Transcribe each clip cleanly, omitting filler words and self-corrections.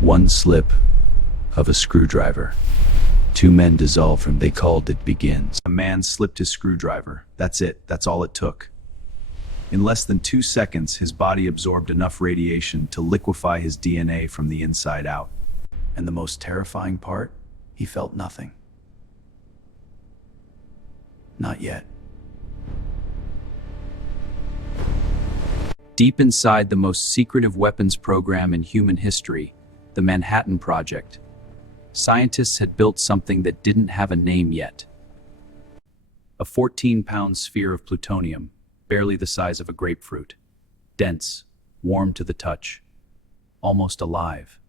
One slip of a screwdriver. Two men dissolve from they called it begins. A man slipped his screwdriver. That's it. That's all it took. In less than 2 seconds, his body absorbed enough radiation to liquefy his DNA from the inside out. And the most terrifying part? He felt nothing. Not yet. Deep inside the most secretive weapons program in human history, the Manhattan Project, scientists had built something that didn't have a name yet. A 14-pound sphere of plutonium, barely the size of a grapefruit. Dense, warm to the touch, almost alive.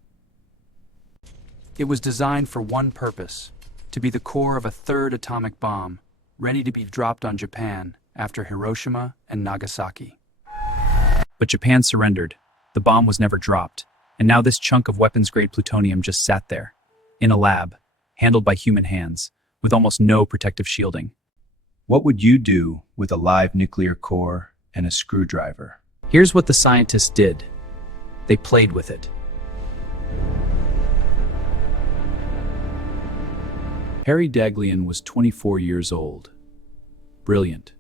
It was designed for one purpose, to be the core of a third atomic bomb, ready to be dropped on Japan after Hiroshima and Nagasaki. But Japan surrendered. The bomb was never dropped, and now this chunk of weapons-grade plutonium just sat there, in a lab, handled by human hands, with almost no protective shielding. What would you do with a live nuclear core and a screwdriver? Here's what the scientists did. They played with it. Harry Daghlian was 24 years old. Brilliant.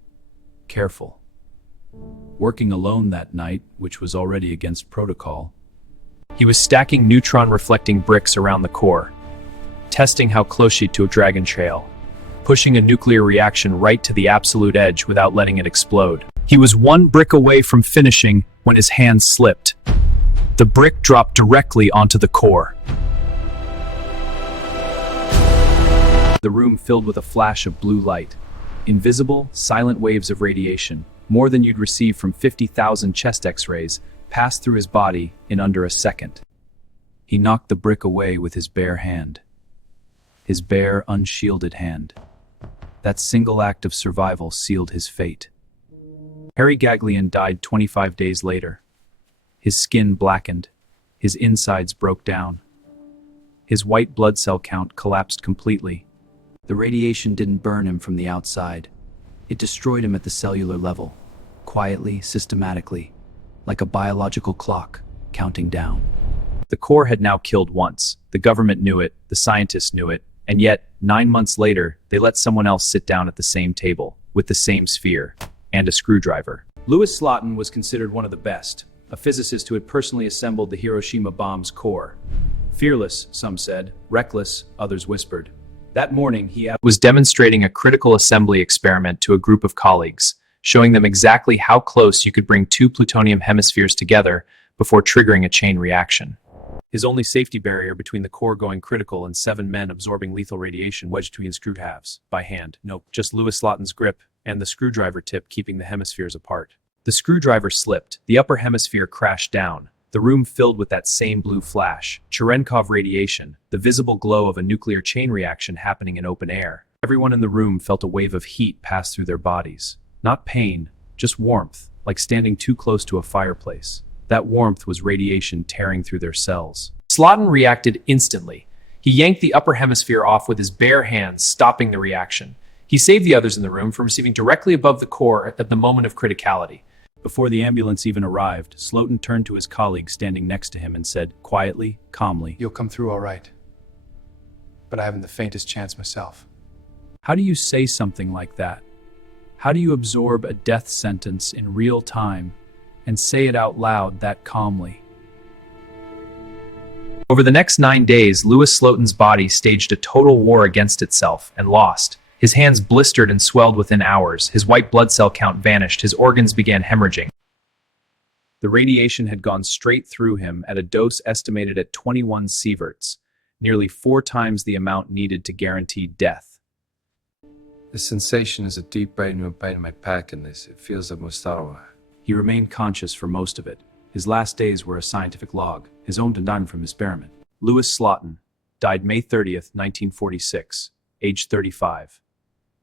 Careful. Working alone that night, which was already against protocol. He was stacking neutron-reflecting bricks around the core, testing how close she'd to a dragon trail, pushing a nuclear reaction right to the absolute edge without letting it explode. He was one brick away from finishing when his hand slipped. The brick dropped directly onto the core. The room filled with a flash of blue light. Invisible, silent waves of radiation, more than you'd receive from 50,000 chest x-rays, passed through his body in under a second. He knocked the brick away with his bare hand. His bare, unshielded hand. That single act of survival sealed his fate. Harry Daghlian died 25 days later. His skin blackened. His insides broke down. His white blood cell count collapsed completely. The radiation didn't burn him from the outside. It destroyed him at the cellular level, quietly, systematically, like a biological clock counting down. The core had now killed once. The government knew it, the scientists knew it, and yet, 9 months later, they let someone else sit down at the same table, with the same sphere, and a screwdriver. Louis Slotin was considered one of the best, a physicist who had personally assembled the Hiroshima bomb's core. Fearless, some said, reckless, others whispered. That morning, he was demonstrating a critical assembly experiment to a group of colleagues, showing them exactly how close you could bring two plutonium hemispheres together before triggering a chain reaction. His only safety barrier between the core going critical and 7 men absorbing lethal radiation wedged between screw halves, by hand. Nope, just Louis Slotin's grip and the screwdriver tip keeping the hemispheres apart. The screwdriver slipped, the upper hemisphere crashed down, the room filled with that same blue flash, Cherenkov radiation, the visible glow of a nuclear chain reaction happening in open air. Everyone in the room felt a wave of heat pass through their bodies. Not pain, just warmth, like standing too close to a fireplace. That warmth was radiation tearing through their cells. Slotin reacted instantly. He yanked the upper hemisphere off with his bare hands, stopping the reaction. He saved the others in the room from receiving directly above the core at the moment of criticality. Before the ambulance even arrived, Slotin turned to his colleague standing next to him and said, quietly, calmly, "You'll come through all right. But I haven't the faintest chance myself." How do you say something like that? How do you absorb a death sentence in real time and say it out loud that calmly? Over the next 9 days, Louis Slotin's body staged a total war against itself and lost. His hands blistered and swelled within hours. His white blood cell count vanished. His organs began hemorrhaging. The radiation had gone straight through him at a dose estimated at 21 sieverts, nearly 4 times the amount needed to guarantee death. The sensation is a deep pain in my back, and it feels like Mustawa. He remained conscious for most of it. His last days were a scientific log, his own done from experiment. Louis Slotin died May 30th, 1946, age 35.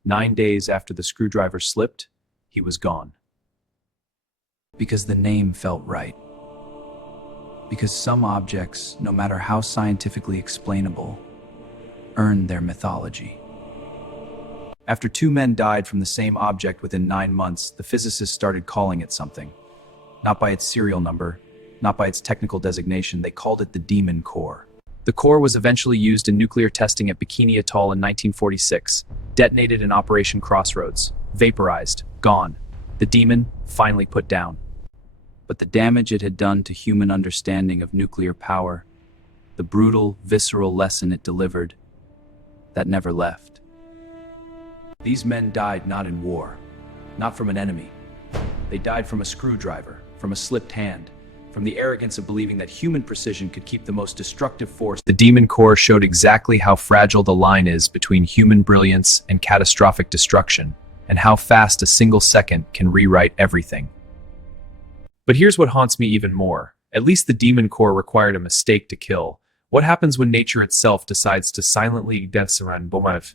9 days after the screwdriver slipped, he was gone. Because the name felt right. Because some objects, no matter how scientifically explainable, earn their mythology. After 2 men died from the same object within 9 months, the physicists started calling it something. Not by its serial number, not by its technical designation. They called it the Demon Core. The core was eventually used in nuclear testing at Bikini Atoll in 1946, detonated in Operation Crossroads, vaporized, gone. The demon finally put down. But the damage it had done to human understanding of nuclear power, the brutal, visceral lesson it delivered, that never left. These men died not in war, not from an enemy. They died from a screwdriver, from a slipped hand, from the arrogance of believing that human precision could keep the most destructive force. The Demon Core showed exactly how fragile the line is between human brilliance and catastrophic destruction, and how fast a single second can rewrite everything. But here's what haunts me even more. At least the Demon Core required a mistake to kill. What happens when nature itself decides to silently death around Bomav,